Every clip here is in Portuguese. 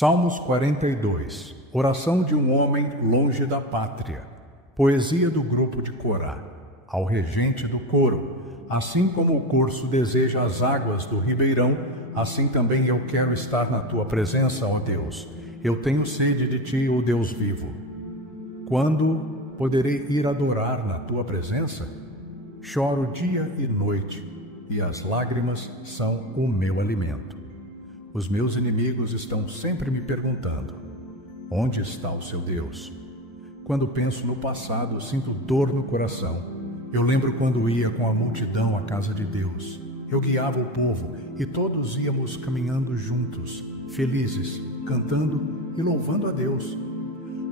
Salmos 42. Oração de um homem longe da pátria. Poesia do grupo de Corá. Ao regente do coro. Assim como o corso deseja as águas do ribeirão, assim também eu quero estar na tua presença, ó Deus. Eu tenho sede de ti, ó Deus vivo. Quando poderei ir adorar na tua presença? Choro dia e noite, e as lágrimas são o meu alimento. Os meus inimigos estão sempre me perguntando: onde está o seu Deus? Quando penso no passado, sinto dor no coração. Eu lembro quando ia com a multidão à casa de Deus. Eu guiava o povo e todos íamos caminhando juntos, felizes, cantando e louvando a Deus.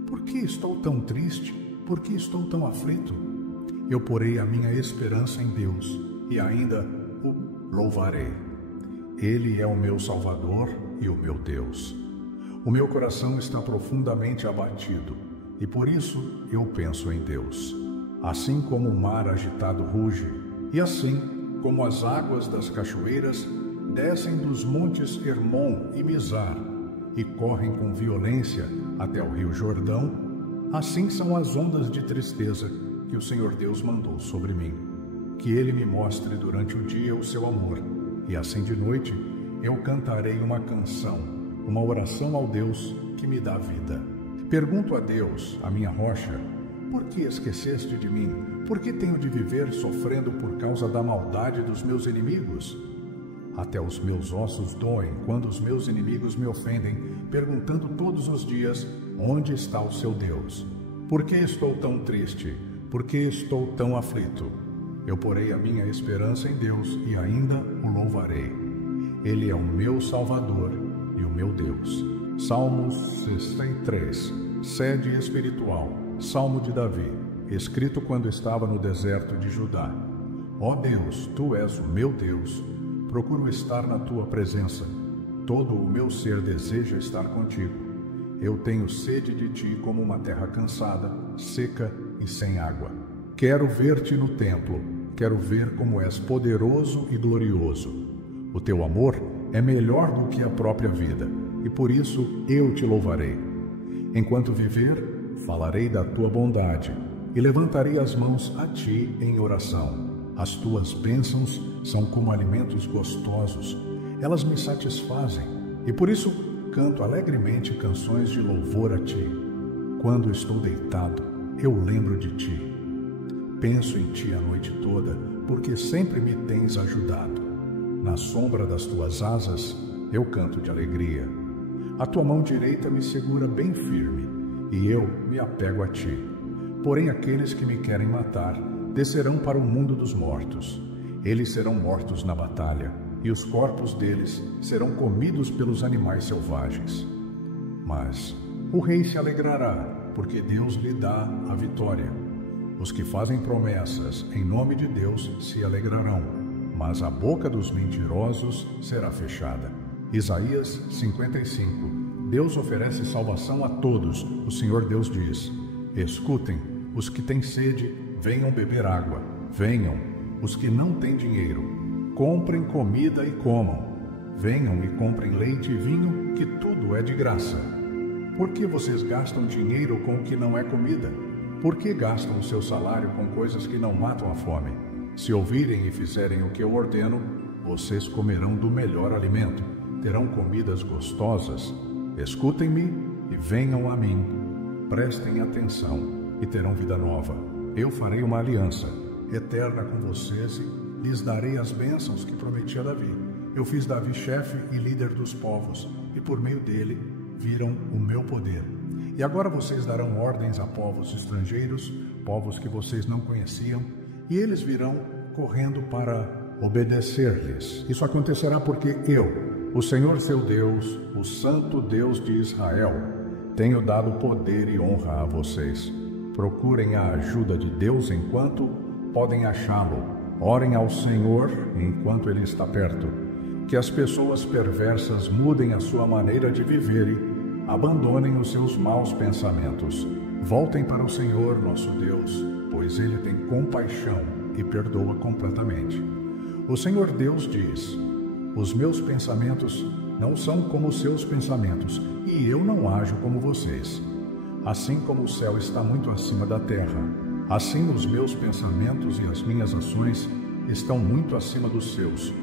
Por que estou tão triste? Por que estou tão aflito? Eu porei a minha esperança em Deus e ainda o louvarei. Ele é o meu Salvador e o meu Deus. O meu coração está profundamente abatido e por isso eu penso em Deus. Assim como o mar agitado ruge, e assim como as águas das cachoeiras descem dos montes Hermon e Mizar e correm com violência até o rio Jordão, assim são as ondas de tristeza que o Senhor Deus mandou sobre mim. Que Ele me mostre durante o dia o seu amor, e assim de noite eu cantarei uma canção, uma oração ao Deus que me dá vida. Pergunto a Deus, a minha rocha: por que esqueceste de mim? Por que tenho de viver sofrendo por causa da maldade dos meus inimigos? Até os meus ossos doem quando os meus inimigos me ofendem, perguntando todos os dias: onde está o seu Deus? Por que estou tão triste? Por que estou tão aflito? Eu porei a minha esperança em Deus e ainda o louvarei. Ele é o meu Salvador e o meu Deus. Salmos 63. Sede espiritual. Salmo de Davi, escrito quando estava no deserto de Judá. Ó Deus, tu és o meu Deus. Procuro estar na tua presença. Todo o meu ser deseja estar contigo. Eu tenho sede de ti como uma terra cansada, seca e sem água. Quero ver-te no templo. Quero ver como és poderoso e glorioso. O teu amor é melhor do que a própria vida, e por isso eu te louvarei. Enquanto viver, falarei da tua bondade, e levantarei as mãos a ti em oração. As tuas bênçãos são como alimentos gostosos, elas me satisfazem, e por isso canto alegremente canções de louvor a ti. Quando estou deitado, eu lembro de ti. Penso em ti a noite toda, porque sempre me tens ajudado. Na sombra das tuas asas, eu canto de alegria. A tua mão direita me segura bem firme, e eu me apego a ti. Porém, aqueles que me querem matar descerão para o mundo dos mortos. Eles serão mortos na batalha, e os corpos deles serão comidos pelos animais selvagens. Mas o rei se alegrará, porque Deus lhe dá a vitória. Os que fazem promessas em nome de Deus se alegrarão, mas a boca dos mentirosos será fechada. Isaías 55. Deus oferece salvação a todos. O Senhor Deus diz: escutem, os que têm sede, venham beber água. Venham, os que não têm dinheiro, comprem comida e comam. Venham e comprem leite e vinho, que tudo é de graça. Por que vocês gastam dinheiro com o que não é comida? Por que gastam o seu salário com coisas que não matam a fome? Se ouvirem e fizerem o que eu ordeno, vocês comerão do melhor alimento, terão comidas gostosas. Escutem-me e venham a mim. Prestem atenção e terão vida nova. Eu farei uma aliança eterna com vocês e lhes darei as bênçãos que prometi a Davi. Eu fiz Davi chefe e líder dos povos, e por meio dele viram o meu poder. E agora vocês darão ordens a povos estrangeiros, povos que vocês não conheciam, e eles virão correndo para obedecer-lhes. Isso acontecerá porque eu, o Senhor seu Deus, o Santo Deus de Israel, tenho dado poder e honra a vocês. Procurem a ajuda de Deus enquanto podem achá-lo. Orem ao Senhor enquanto Ele está perto. Que as pessoas perversas mudem a sua maneira de viver e abandonem os seus maus pensamentos. Voltem para o Senhor nosso Deus, pois Ele tem compaixão e perdoa completamente. O Senhor Deus diz: os meus pensamentos não são como os seus pensamentos, e eu não ajo como vocês. Assim como o céu está muito acima da terra, assim os meus pensamentos e as minhas ações estão muito acima dos seus.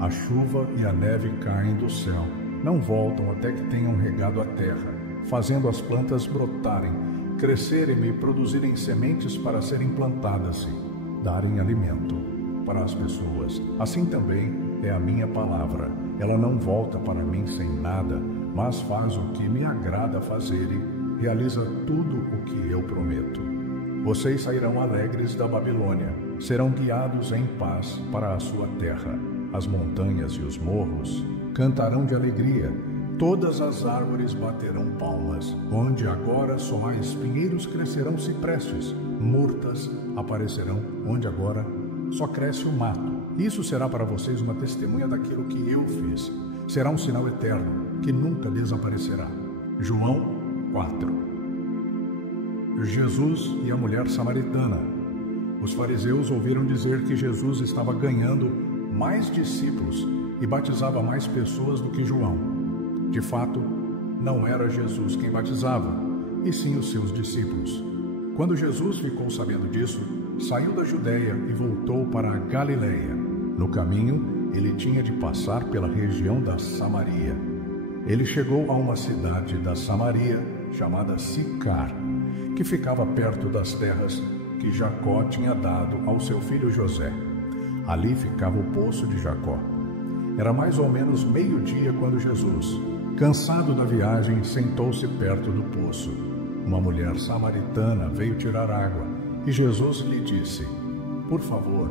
A chuva e a neve caem do céu, não voltam até que tenham regado a terra, fazendo as plantas brotarem, crescerem e produzirem sementes para serem plantadas e darem alimento para as pessoas. Assim também é a minha palavra. Ela não volta para mim sem nada, mas faz o que me agrada fazer e realiza tudo o que eu prometo. Vocês sairão alegres da Babilônia, serão guiados em paz para a sua terra. As montanhas e os morros cantarão de alegria, todas as árvores baterão palmas. Onde agora só há espinheiros, crescerão ciprestes, murtas aparecerão onde agora só cresce o mato. Isso será para vocês uma testemunha daquilo que eu fiz. Será um sinal eterno que nunca desaparecerá. João 4. Jesus e a mulher samaritana. Os fariseus ouviram dizer que Jesus estava ganhando mais discípulos e batizava mais pessoas do que João. De fato, não era Jesus quem batizava, e sim os seus discípulos. Quando Jesus ficou sabendo disso, saiu da Judeia e voltou para a Galileia. No caminho, ele tinha de passar pela região da Samaria. Ele chegou a uma cidade da Samaria chamada Sicar, que ficava perto das terras que Jacó tinha dado ao seu filho José. Ali ficava o poço de Jacó. Era mais ou menos meio-dia quando Jesus, cansado da viagem, sentou-se perto do poço. Uma mulher samaritana veio tirar água e Jesus lhe disse: "Por favor,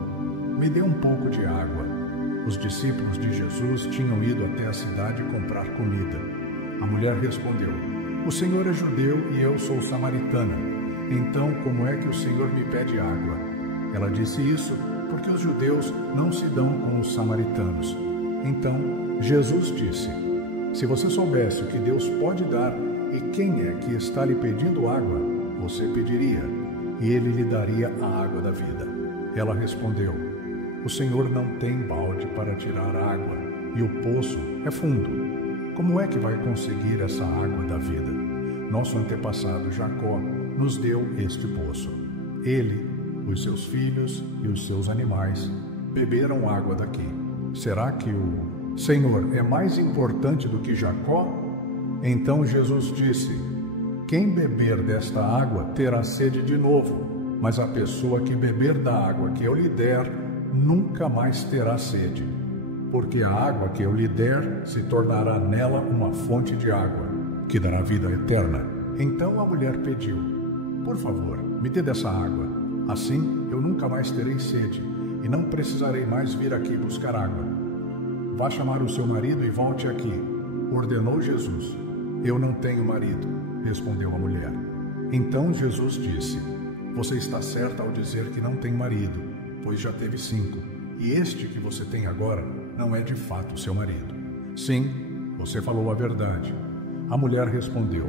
me dê um pouco de água." Os discípulos de Jesus tinham ido até a cidade comprar comida. A mulher respondeu: "O Senhor é judeu e eu sou samaritana. Então, como é que o Senhor me pede água?" Ela disse isso porque os judeus não se dão com os samaritanos. Então, Jesus disse: "Se você soubesse o que Deus pode dar e quem é que está lhe pedindo água, você pediria, e ele lhe daria a água da vida." Ela respondeu: "O Senhor não tem balde para tirar água, e o poço é fundo. Como é que vai conseguir essa água da vida? Nosso antepassado Jacó nos deu este poço. Ele, os seus filhos e os seus animais beberam água daqui. Será que o Senhor é mais importante do que Jacó?" Então Jesus disse: "Quem beber desta água terá sede de novo, mas a pessoa que beber da água que eu lhe der nunca mais terá sede, porque a água que eu lhe der se tornará nela uma fonte de água, que dará vida eterna." Então a mulher pediu: "Por favor, me dê dessa água. Assim eu nunca mais terei sede e não precisarei mais vir aqui buscar água." "Vá chamar o seu marido e volte aqui", ordenou Jesus. "Eu não tenho marido", respondeu a mulher. Então Jesus disse: "Você está certa ao dizer que não tem marido, pois já teve 5, e este que você tem agora não é de fato seu marido." "Sim, você falou a verdade." A mulher respondeu: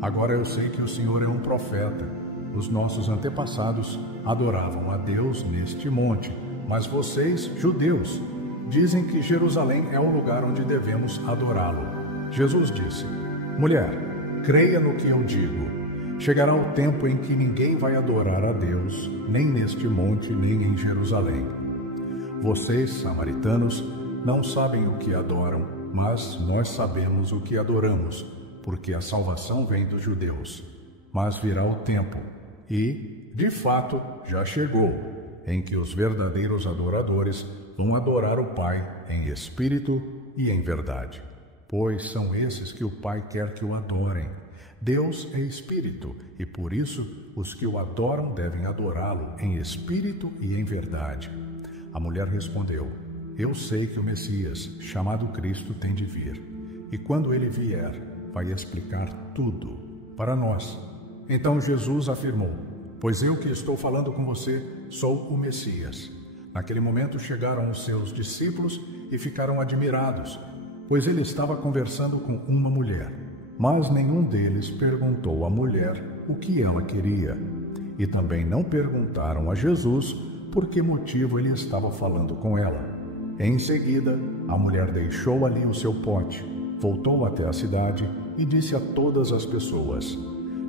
"Agora eu sei que o Senhor é um profeta. Os nossos antepassados adoravam a Deus neste monte, mas vocês, judeus, dizem que Jerusalém é o lugar onde devemos adorá-lo." Jesus disse: "Mulher, creia no que eu digo. Chegará o tempo em que ninguém vai adorar a Deus, nem neste monte, nem em Jerusalém. Vocês, samaritanos, não sabem o que adoram, mas nós sabemos o que adoramos, porque a salvação vem dos judeus. Mas virá o tempo, e, de fato, já chegou, em que os verdadeiros adoradores vão adorar o Pai em espírito e em verdade, pois são esses que o Pai quer que o adorem. Deus é espírito, e por isso os que o adoram devem adorá-lo em espírito e em verdade." A mulher respondeu: "Eu sei que o Messias, chamado Cristo, tem de vir, e quando ele vier, vai explicar tudo para nós." Então Jesus afirmou: "Pois eu que estou falando com você sou o Messias." Naquele momento chegaram os seus discípulos e ficaram admirados, pois ele estava conversando com uma mulher. Mas nenhum deles perguntou à mulher o que ela queria. E também não perguntaram a Jesus por que motivo ele estava falando com ela. Em seguida, A mulher deixou ali o seu pote, voltou até a cidade e disse a todas as pessoas: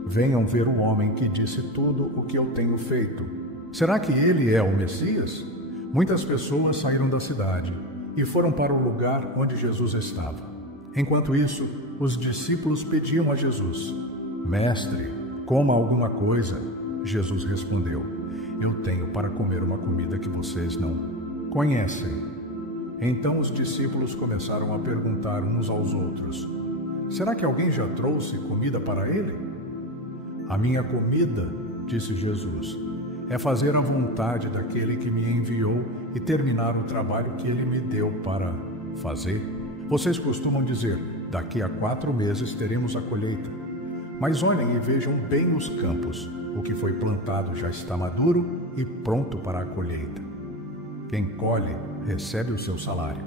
venham ver o homem que disse tudo o que eu tenho feito. Será que ele é o Messias? Muitas pessoas saíram da cidade e foram para o lugar onde Jesus estava. Enquanto isso, os discípulos pediam a Jesus: Mestre, coma alguma coisa. Jesus respondeu: eu tenho para comer uma comida que vocês não conhecem. Então os discípulos começaram a perguntar uns aos outros: será que alguém já trouxe comida para ele? A minha comida, disse Jesus, é fazer a vontade daquele que me enviou e terminar o trabalho que ele me deu para fazer. Vocês costumam dizer: daqui a 4 meses teremos a colheita. Mas olhem e vejam bem os campos. O que foi plantado já está maduro e pronto para a colheita. Quem colhe recebe o seu salário,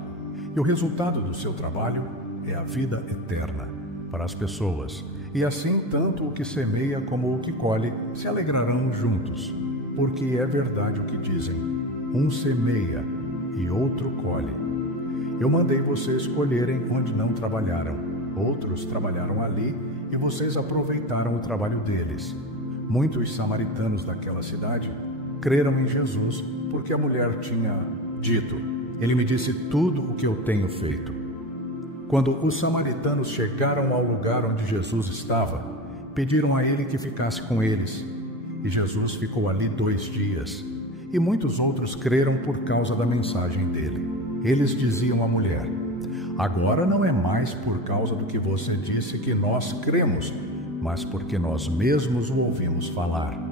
e o resultado do seu trabalho é a vida eterna para as pessoas. E assim, tanto o que semeia como o que colhe se alegrarão juntos, porque é verdade o que dizem: um semeia e outro colhe. Eu mandei vocês colherem onde não trabalharam. Outros trabalharam ali e vocês aproveitaram o trabalho deles. Muitos samaritanos daquela cidade creram em Jesus porque a mulher tinha dito: ele me disse tudo o que eu tenho feito. Quando os samaritanos chegaram ao lugar onde Jesus estava, pediram a ele que ficasse com eles. E Jesus ficou ali 2 dias. E muitos outros creram por causa da mensagem dele. Eles diziam à mulher: agora não é mais por causa do que você disse que nós cremos, mas porque nós mesmos o ouvimos falar.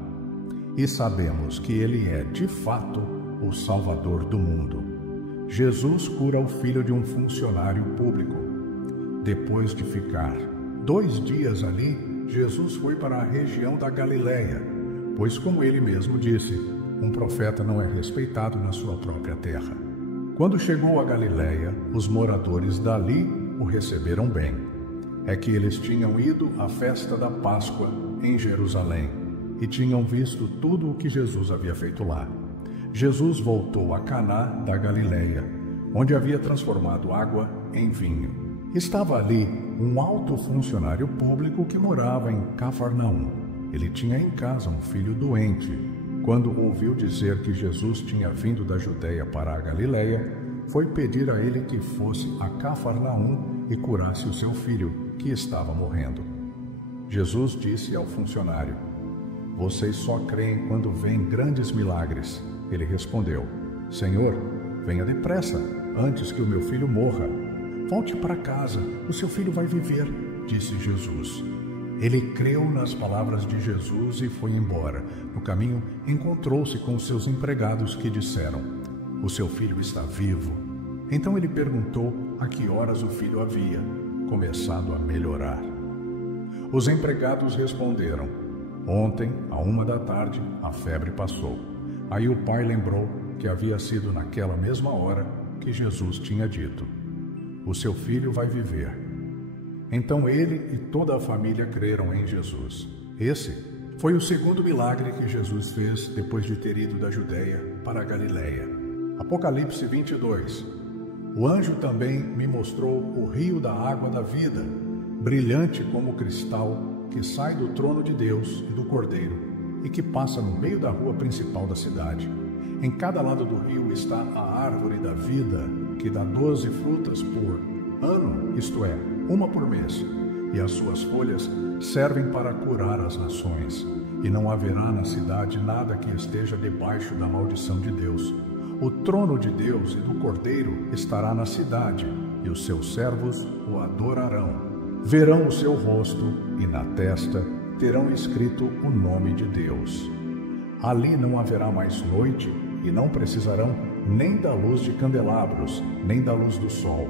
E sabemos que ele é, de fato, o Salvador do mundo. Jesus cura o filho de um funcionário público. Depois de ficar 2 dias ali, Jesus foi para a região da Galileia, pois, como ele mesmo disse, um profeta não é respeitado na sua própria terra. Quando chegou a Galileia, os moradores dali o receberam bem. É que eles tinham ido à festa da Páscoa em Jerusalém e tinham visto tudo o que Jesus havia feito lá. Jesus voltou a Caná da Galileia, onde havia transformado água em vinho. Estava ali um alto funcionário público que morava em Cafarnaum. Ele tinha em casa um filho doente. Quando ouviu dizer que Jesus tinha vindo da Judeia para a Galileia, foi pedir a ele que fosse a Cafarnaum e curasse o seu filho, que estava morrendo. Jesus disse ao funcionário: vocês só creem quando veem grandes milagres. Ele respondeu: Senhor, venha depressa, antes que o meu filho morra. Volte para casa, o seu filho vai viver, disse Jesus. Ele creu nas palavras de Jesus e foi embora. No caminho, encontrou-se com seus empregados que disseram: o seu filho está vivo. Então ele perguntou a que horas o filho havia começado a melhorar. Os empregados responderam: ontem, à 1h, a febre passou. Aí o pai lembrou que havia sido naquela mesma hora que Jesus tinha dito: o seu filho vai viver. Então ele e toda a família creram em Jesus. Esse foi o segundo milagre que Jesus fez depois de ter ido da Judeia para a Galileia. Apocalipse 22. O anjo também me mostrou o rio da água da vida, brilhante como cristal, que sai do trono de Deus e do Cordeiro, e que passa no meio da rua principal da cidade. Em cada lado do rio está a árvore da vida, que dá 12 frutas por ano, isto é, 1 por mês, e as suas folhas servem para curar as nações. E não haverá na cidade nada que esteja debaixo da maldição de Deus. O trono de Deus e do Cordeiro estará na cidade, e os seus servos o adorarão. Verão o seu rosto, e na testa terão escrito o nome de Deus. Ali não haverá mais noite, e não precisarão nem da luz de candelabros, nem da luz do sol,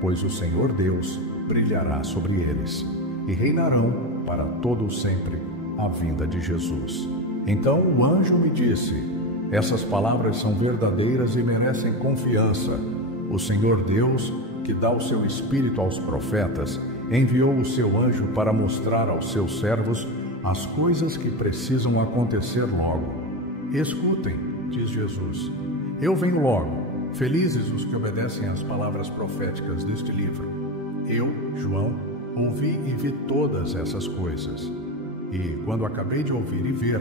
pois o Senhor Deus brilhará sobre eles, e reinarão para todo o sempre a vinda de Jesus. Então o anjo me disse: essas palavras são verdadeiras e merecem confiança. O Senhor Deus, que dá o seu Espírito aos profetas, enviou o seu anjo para mostrar aos seus servos as coisas que precisam acontecer logo. Escutem, diz Jesus, eu venho logo. felizes os que obedecem às palavras proféticas deste livro. Eu, João, ouvi e vi todas essas coisas. E, quando acabei de ouvir e ver,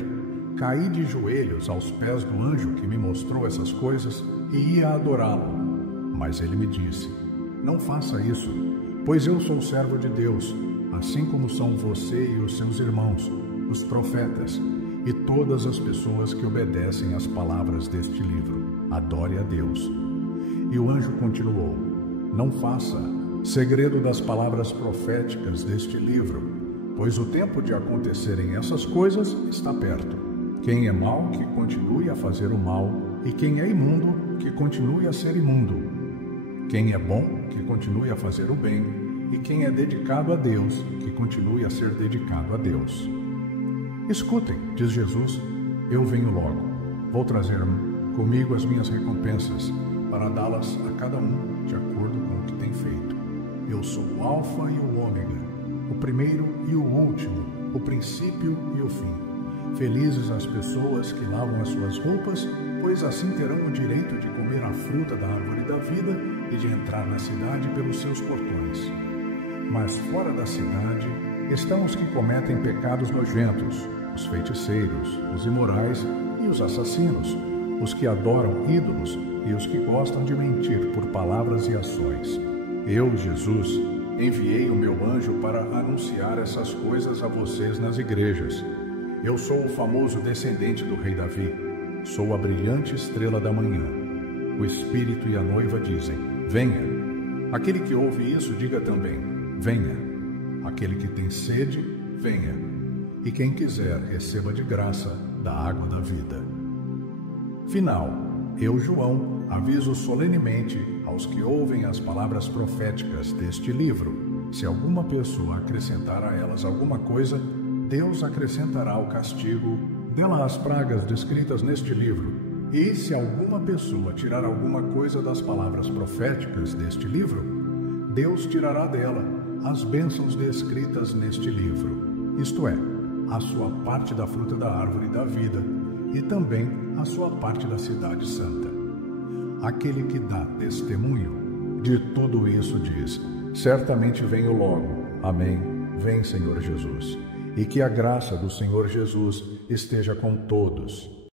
caí de joelhos aos pés do anjo que me mostrou essas coisas e ia adorá-lo. Mas ele me disse: não faça isso, pois eu sou servo de Deus, assim como são você e os seus irmãos, os profetas, e todas as pessoas que obedecem às palavras deste livro. Adore a Deus. E o anjo continuou: não faça segredo das palavras proféticas deste livro, pois o tempo de acontecerem essas coisas está perto. Quem é mau, que continue a fazer o mal, e quem é imundo, que continue a ser imundo. Quem é bom, que continue a fazer o bem, e quem é dedicado a Deus, que continue a ser dedicado a Deus. Escutem, diz Jesus, eu venho logo. Vou trazer comigo as minhas recompensas, para dá-las a cada um, de acordo com o que tem feito. Eu sou o Alfa e o Ômega, o primeiro e o último, o princípio e o fim. Felizes as pessoas que lavam as suas roupas, pois assim terão o direito de comer a fruta da árvore da vida e de entrar na cidade pelos seus portões. Mas fora da cidade estão os que cometem pecados nojentos, os feiticeiros, os imorais e os assassinos, os que adoram ídolos e os que gostam de mentir por palavras e ações. Eu, Jesus, enviei o meu anjo para anunciar essas coisas a vocês nas igrejas. Eu sou o famoso descendente do rei Davi. Sou a brilhante estrela da manhã. O Espírito e a noiva dizem: venha. Aquele que ouve isso, diga também: venha. Aquele que tem sede, venha. E quem quiser, receba de graça da água da vida. Final. Eu, João, aviso solenemente aos que ouvem as palavras proféticas deste livro: se alguma pessoa acrescentar a elas alguma coisa, Deus acrescentará o castigo dela às pragas descritas neste livro. E se alguma pessoa tirar alguma coisa das palavras proféticas deste livro, Deus tirará dela as bênçãos descritas neste livro, isto é, a sua parte da fruta da árvore da vida e também a sua parte da cidade santa. Aquele que dá testemunho de tudo isso diz: certamente venho logo. Amém. Vem, Senhor Jesus. E que a graça do Senhor Jesus esteja com todos.